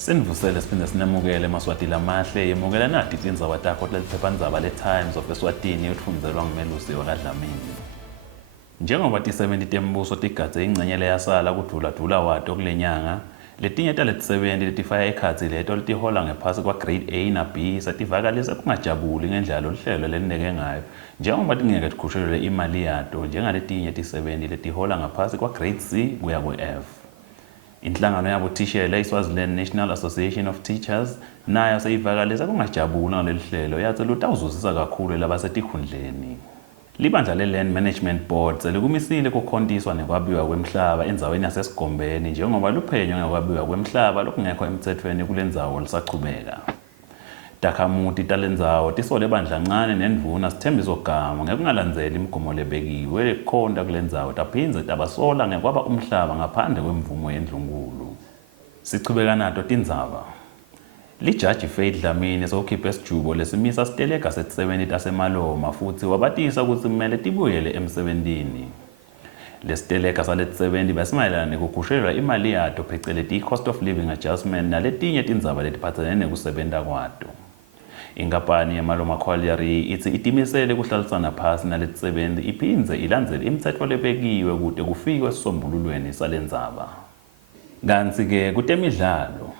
Sinivusele siphinde sinemukele eMaswati lamahle yemukela nati tindzaba takho leliphephandzaba le-Times of Eswatini utfundzelwa nguMelusiwe kaDlamini. Njengoba ti-70 tembuso tigadze ingcenye leyasala kudluladlula wato kule nyanga, letinye taleti-70 letifaya ekhatsi leto letihola ngephasi kwa grade A na B setivakalise kungajabuli ngendlela luhlelo lelineke ngayo njengoba tingeke tikhushulelwe imali yato njengaletinye ti-70 letihola ngaphasi kwa grade C kuya ku-F. Inhlangano yabothishela iSwaziland National Association of Teachers nayo seyivakalisa kungajabuli ngaleli hlelo yatsi lutawuzuzisa kakhulu labasetikhundleni. Libandla le-Land Management Board selikumisile kukhontiswa nekwabiwa kwemhlaba endzaweni yaseSigombeni njengoba luphenyo ngekwabiwa kwemhlaba lokungekho emtsetfweni kule ndzawo lisachubeka. Takhamuti talendzawo tisole bandlanncane nendvuna Sithembisogama ngekungalandzeli imigomo lebekiwe lekukhonta kule ndzawo taphindze tabasola ngekwaba umhlaba ngaphandle kwemvumo yendlunkulu. Sichubeka nato tindzaba. Lijaji Faith Dlamini sewukhiphe isijubo lesimisa siteleka set-70 taseMaloma futhi wabatisa kutsi kumele tibuyele emsebentini. Lesiteleka salet-70 besimayelana nekukhushulelwa imali yato pheceleti i-cost of living adjustment naletinye tindzaba letiphatselene nekusebenta kwato. Inkampani yeMaloma Colliery itsi itimisele kuhlalisana phasi nalet-70 iphindze ilandzele imitsetfo lebekiwe kute kufikwe esisombululweni salendzaba. Kantsi-ke kutemidlalo.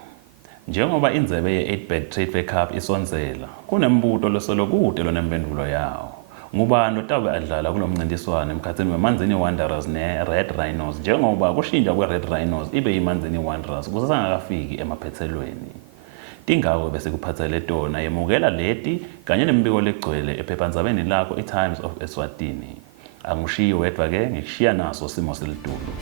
Njengoba indzebe ye-8-Bed Trade Fair Cup isondzela, kunembuto loselokude lonemphendvulo yawo. Ngubani lotabe adlala kulo mncintiswano emkhatsini weManzini Wanderers ne-Red Rhinos njengoba kushintsha kwe-Red Rhinos ibe yiManzini Wanderers kusasangakafiki emaphetselweni. Tingako bese kuphatsele tona yemukela leti kanye nembiko legcwele ephephandzabeni lakho i-Times of Eswatini. Angushiyi wedwa ke ngikushiya naso Simo Selitulu.